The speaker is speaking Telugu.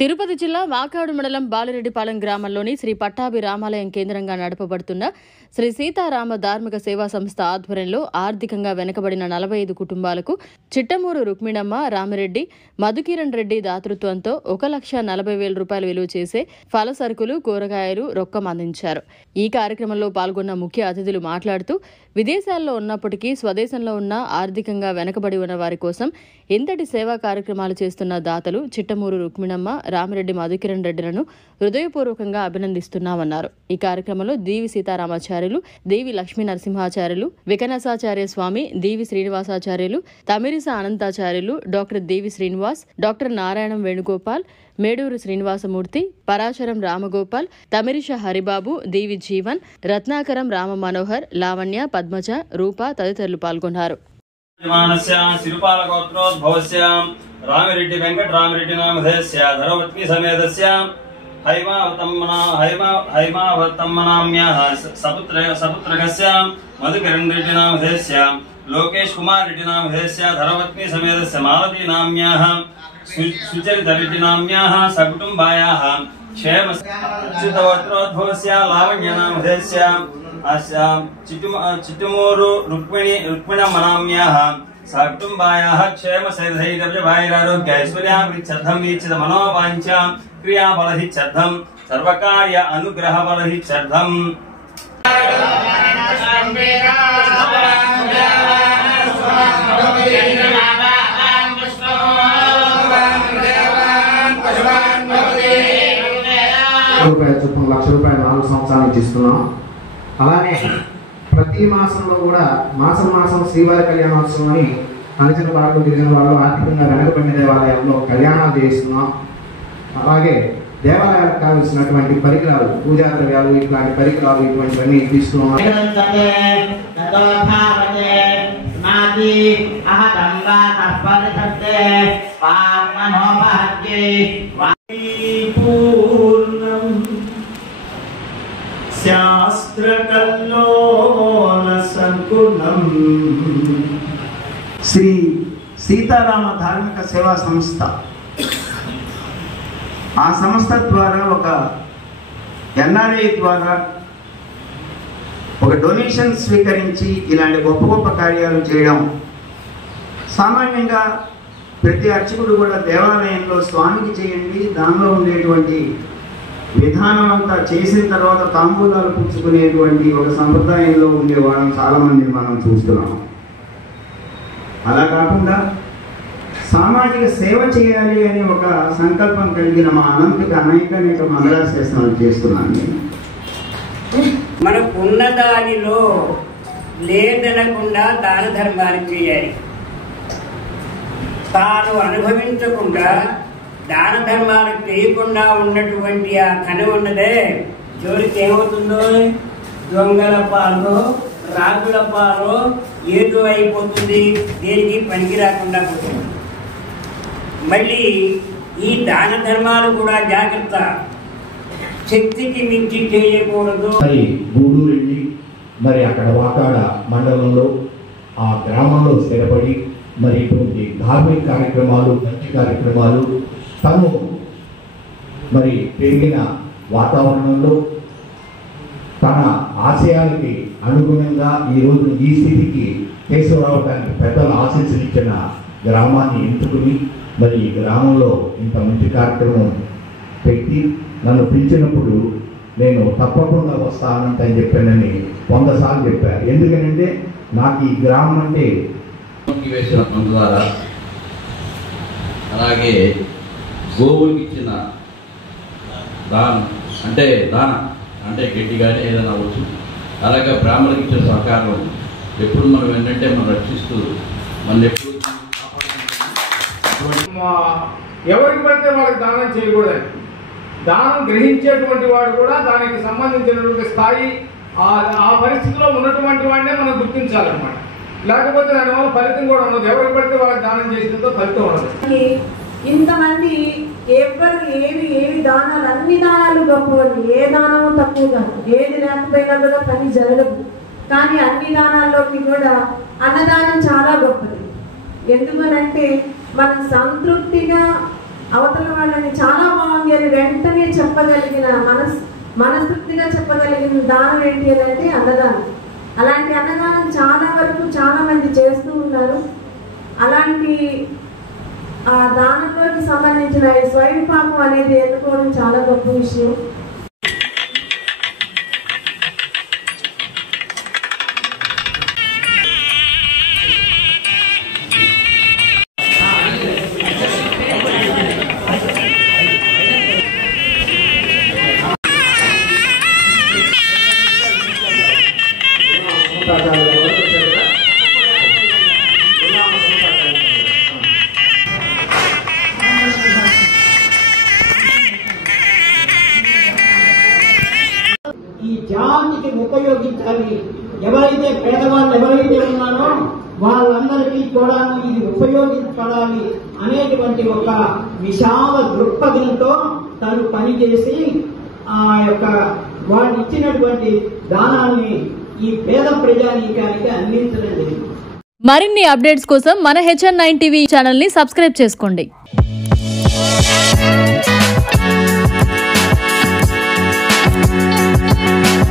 తిరుపతి జిల్లా వాకాడు మండలం బాలిరెడ్డిపాలెం గ్రామంలోని శ్రీ పట్టాభి రామాలయం కేంద్రంగా నడపబడుతున్న శ్రీ సీతారామ ధార్మిక సేవా సంస్థ ఆధ్వర్యంలో ఆర్థికంగా వెనుకబడిన 45 కుటుంబాలకు చిట్టమూరు రుక్మిణమ్మ రామిరెడ్డి మధుకిరణ్ రెడ్డి దాతృత్వంతో 1,40,000 రూపాయలు విలువ చేసే ఫల సరుకులు కూరగాయలు రొక్కం అందించారు. ఈ కార్యక్రమంలో పాల్గొన్న ముఖ్య అతిథులు మాట్లాడుతూ విదేశాల్లో ఉన్నప్పటికీ స్వదేశంలో ఉన్న ఆర్థికంగా వెనుకబడి ఉన్న వారి కోసం ఎంతటి సేవా కార్యక్రమాలు చేస్తున్న దాతలు చిట్టమూరు రుక్మిణమ్మ రామిరెడ్డి మధుకిరణ్ రెడ్డిలను హృదయపూర్వకంగా అభినందిస్తున్నామన్నారు. ఈ కార్యక్రమంలో దీవి సీతారామాచార్యులు, దేవి లక్ష్మీ నరసింహాచార్యులు, వికనసాచార్య స్వామి, దీవి శ్రీనివాసాచార్యులు, తమిరిస అనంతాచార్యులు, డాక్టర్ దేవి శ్రీనివాస్, డాక్టర్ నారాయణం వేణుగోపాల్, మేడూరు శ్రీనివాసమూర్తి, పరాశరం రామగోపాల్, తమిరిష హరిబాబు, దేవి జీవన్, రత్నాకరం రామ మనోహర్, లావణ్య, పద్మజ, రూప తదితరులు పాల్గొన్నారు. రామిరెడ్డి వెంకట రామిరెడ్డి నామధేస్య ధర్మపత్ని సమేతస్య హైమావతమ్మనామ్యాః సపుత్రకస్య మధుకిరణ్ రెడ్డి నామధేస్య లోకేష్ కుమార్ రెడ్డి నామధేస్య ధర్మపత్ని సమేతస్య మాలతీ నామ్యాః సుచరిత రెడ్డి నామ్యాః సకుటుంబాయాః క్షేమ అచ్యుతవత్రోద్భవస్య లావణ్య నామధేస్య చిట్టుమూరు రుక్మిణమ్మనామ్యాః సకుటుంబాయాః క్షేమ సైర్ధైర్యభాయిరారోగ్య ఐశ్వర్యాభిచ్చర్థం వీక్షిత మనోవాంఛాం క్రియాబలహిచ్చర్థం సర్వకార్య అనుగ్రహబలహిచ్చర్థం. చొప్పున ₹1,00,000 4 సంవత్సరాలు ఇస్తున్నాం. అలానే ప్రతి మాసంలో కూడా మాసం శ్రీవారి కళ్యాణోత్సవం అని హరిజన వాళ్ళు గిరిజన వాళ్ళు ఆర్థికంగా వెనకబడిన దేవాలయాల్లో కళ్యాణాలు చేస్తున్నాం. అలాగే దేవాలయాలకు కావలసినటువంటి పరికరాలు, పూజా ద్రవ్యాలు, ఇట్లాంటి పరికరాలు ఇటువంటివన్నీ ఇస్తున్నాం. శ్రీ సీతారామ ధార్మిక సేవా సంస్థ, ఆ సంస్థ ద్వారా ఒక ఎన్ఆర్ఐ ద్వారా ఒక డొనేషన్ స్వీకరించి ఇలాంటి గొప్ప కార్యాలు చేయడం సామాన్యంగా ప్రతి అర్చకుడు కూడా దేవాలయంలో స్వామికి చేయండి, దానిలో ఉండేటువంటి విధానం అంతా చేసిన తర్వాత తాంబూలాలు పుచ్చుకునేటువంటి ఒక సంప్రదాయంలో ఉండే వాళ్ళని చాలామందిని మనం చూస్తున్నాం. అలా కాకుండా సామాజిక సేవ చేయాలి అనే ఒక సంకల్పం కలిగిన మా అనంతకి అనేక మంగళాశాసనాలు చేస్తున్నాను నేను. మనకు ఉన్న దానిలో లేదనకుండా దాన ధర్మాలు చేయాలి. తాను అనుభవించకుండా దాన ధర్మాలు చేయకుండా ఉన్నటువంటి ఆ కను ఉన్నదే జోలికి ఏమవుతుందో దొంగల పాలు, రాజుల పాలు ఏదో అయిపోతుంది, దేనికి పనికి రాకుండా పోతుంది. మళ్ళీ ఈ దాన ధర్మాలు కూడా జాగ్రత్త, శక్తికి మించి చేయకూడదు. గూడూరు వెళ్ళి మరి అక్కడ వాకాడ మండలంలో ఆ గ్రామంలో స్థిరపడి మరి ఇటువంటి ధార్మిక కార్యక్రమాలు, మంచి కార్యక్రమాలు తను మరి పెరిగిన వాతావరణంలో తన ఆశయాలకి అనుగుణంగా ఈరోజు ఈ స్థితికి తీసుకురావడానికి పెద్దల ఆశీస్సులిచ్చిన గ్రామాన్ని ఎంచుకుని మరి ఈ గ్రామంలో ఇంత మంచి కార్యక్రమం పెట్టి నన్ను పిలిచినప్పుడు నేను తప్పకుండా వస్తానంటని చెప్పానని 100 సార్లు చెప్పాను. ఎందుకంటే నాకు ఈ గ్రామం అంటే వేసిన పంచదార, అలాగే గోవులకి ఇచ్చిన దానం అంటే గడ్డి కానీ ఏదైనా అవ్వచ్చు, అలాగే బ్రాహ్మణులకు ఇచ్చిన సహకారం ఎప్పుడు మనం ఏంటంటే మనం రక్షిస్తూ మన ఎప్పుడు ఎవరికి పడితే వాళ్ళకి దానం చేయకూడదు. దానం గ్రహించేటువంటి వాడు కూడా దానికి సంబంధించినటువంటి స్థాయి ఆ పరిస్థితిలో ఉన్నటువంటి వాడినే మనం గుర్తించాలన్నమాట. లేకపోతే దానివల్ల ఫలితం కూడా ఉండదు. ఎవరికి పడితే వాళ్ళకి దానం చేసినంతో ఫలితం ఉండదు. ఇంతమంది ఎవరు ఏవి దానాలు, అన్ని దానాలు గొప్పవి, ఏ దానము తక్కువ కాదు. ఏది లేకపోయినా కూడా పని జరగదు. కానీ అన్ని దానాల్లోకి కూడా అన్నదానం చాలా గొప్పది. ఎందుకనంటే మనం సంతృప్తిగా అవతల వాళ్ళని చాలా బాగుంది అని వెంటనే చెప్పగలిగిన మనస్తృప్తిగా చెప్పగలిగిన దానం ఏంటి అని అంటే అన్నదానం. అలాంటి అన్నదానం చాలా వరకు చాలా మంది చేస్తూ ఉన్నారు. అలాంటి ఆ దానంలోకి సంబంధించిన ఈ స్వయం పాపం అనేది ఎన్నుకోవడం చాలా గొప్ప విషయం. ఈ జాతికి ఉపయోగించాలి. ఎవరైతే పేదవాళ్ళు ఎవరైతే ఉన్నారో వాళ్ళందరికీ కూడా ఇది ఉపయోగించబడాలి అనేటువంటి ఒక విశాల దృక్పథంతో తను పనిచేసి ఆ యొక్క వాళ్ళు ఇచ్చినటువంటి దానాన్ని ఈ పేద ప్రజానీకానికి అందించడం జరిగింది. మరిన్ని అప్డేట్స్ కోసం మన HN9 టీవీ ఛానల్ ని సబ్స్క్రైబ్ చేసుకోండి.